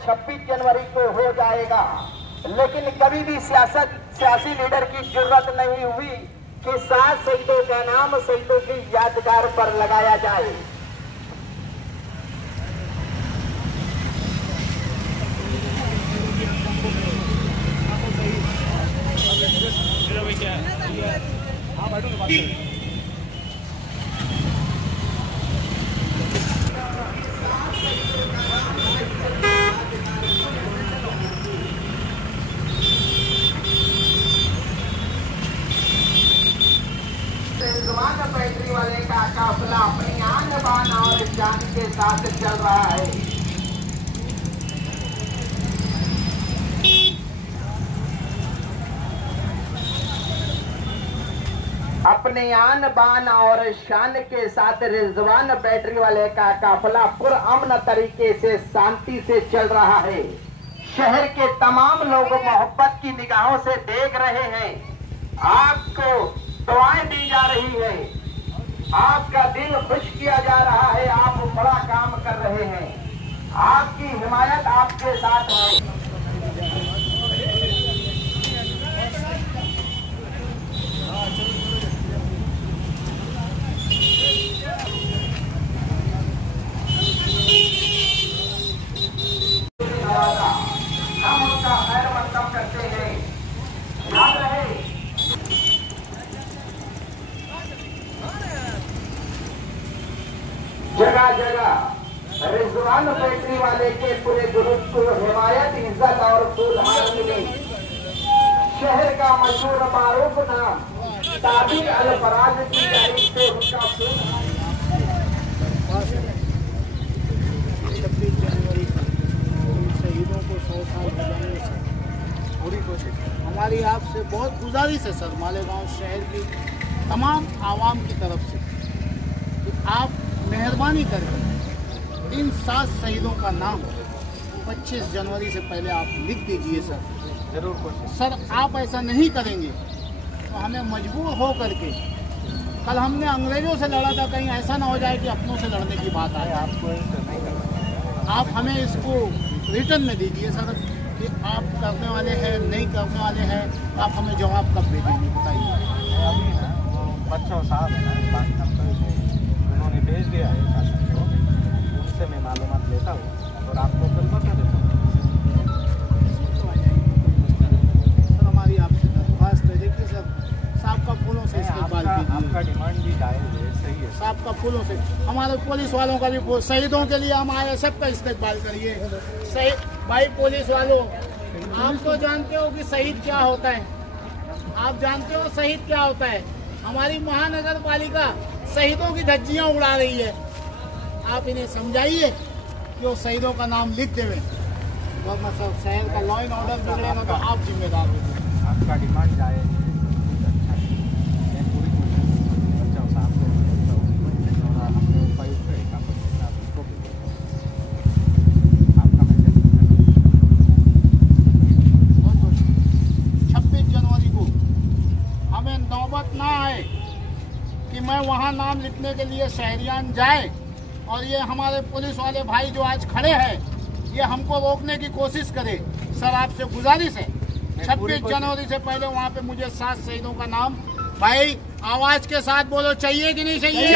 छब्बीस जनवरी को हो जाएगा, लेकिन कभी भी सियासी लीडर की जरूरत नहीं हुई कि 7 शहीदों का नाम शहीदों की यादगार पर लगाया जाए। बैटरी वाले का काफिला अपनी आन बान और जान के साथ चल रहा है। अपने आन बान और शान के साथ रिजवान बैटरी वाले का काफिला पुरअमन तरीके से शांति से चल रहा है। शहर के तमाम लोग मोहब्बत की निगाहों से देख रहे हैं। आपको दुआएं दी जा रही है, आपका दिल खुश किया जा रहा है। आप बड़ा काम कर रहे हैं, आपकी हिमायत आपके साथ है। हम उनका खैर मकदम करते हैं। याद रहे, जगह जगह रिजवान बैटरी वाले के पूरे ग्रुप को हिमायत, इज्जत और फूलहार मिली। शहर का मशहूर मारूफ नाम ताबी अल फराज की जानिब से उनका फूलहार। 26 जनवरी उन शहीदों को 100 साल बजाने से पूरी कोशिश। हमारी आपसे बहुत गुजारिश है सर, मालेगांव शहर की तमाम आवाम की तरफ से कि आप मेहरबानी करके इन 7 शहीदों का नाम 25 जनवरी से पहले आप लिख दीजिए सर। जरूर कोशिश सर। आप ऐसा नहीं करेंगे तो हमें मजबूर हो करके, कल हमने अंग्रेजों से लड़ा था, कहीं ऐसा ना हो जाए कि अपनों से लड़ने की बात आए। आपको नहीं करना, आप हमें इसको रिटर्न में दीजिए सर कि आप करने वाले हैं नहीं करने वाले हैं। आप हमें जवाब कब भेजेंगे बताइए। अभी ना वो बच्चों साहब है ना, बात करते हुए उन्होंने भेज दिया है शासन को, उनसे मैं मालूमात लेता हूँ और आपको कल बता देता हूँ। सर हमारी आपसे दरख्वास्त है, देखिए सर साहब का फूलों से इस्तेमाल कीजिए। आपका डिमांड भी जायज़ है, सही है। साहब का फूलों से हमारे पुलिस वालों का भी, शहीदों के लिए हमारे सबका इस्तेमाल करिए। शहीद भाई पुलिस वालों, आप तो जानते हो कि शहीद क्या होता है, आप जानते हो शहीद क्या होता है। हमारी महानगर पालिका शहीदों की धज्जियां उड़ा रही है। आप इन्हें समझाइए कि वो शहीदों का नाम लिख देवे, वरना सर शहर का लॉ एंड ऑर्डर बिगड़ेगा तो आप जिम्मेदार होंगे। आपका डिमांड जायज़ है, अच्छा है। मैं पूरी कोशिश बच्चों साहब को बोलता हूँ और अपने उपायुक्त है आपको आपका मैसेज 26 जनवरी को हमें नौबत ना आए कि मैं वहाँ नाम लिखने के लिए शहरियान जाए और ये हमारे पुलिस वाले भाई जो आज खड़े हैं ये हमको रोकने की कोशिश करे। सर आपसे गुजारिश है 26 जनवरी से पहले वहाँ पे मुझे 7 शहीदों का नाम, भाई आवाज के साथ बोलो, चाहिए कि नहीं चाहिए?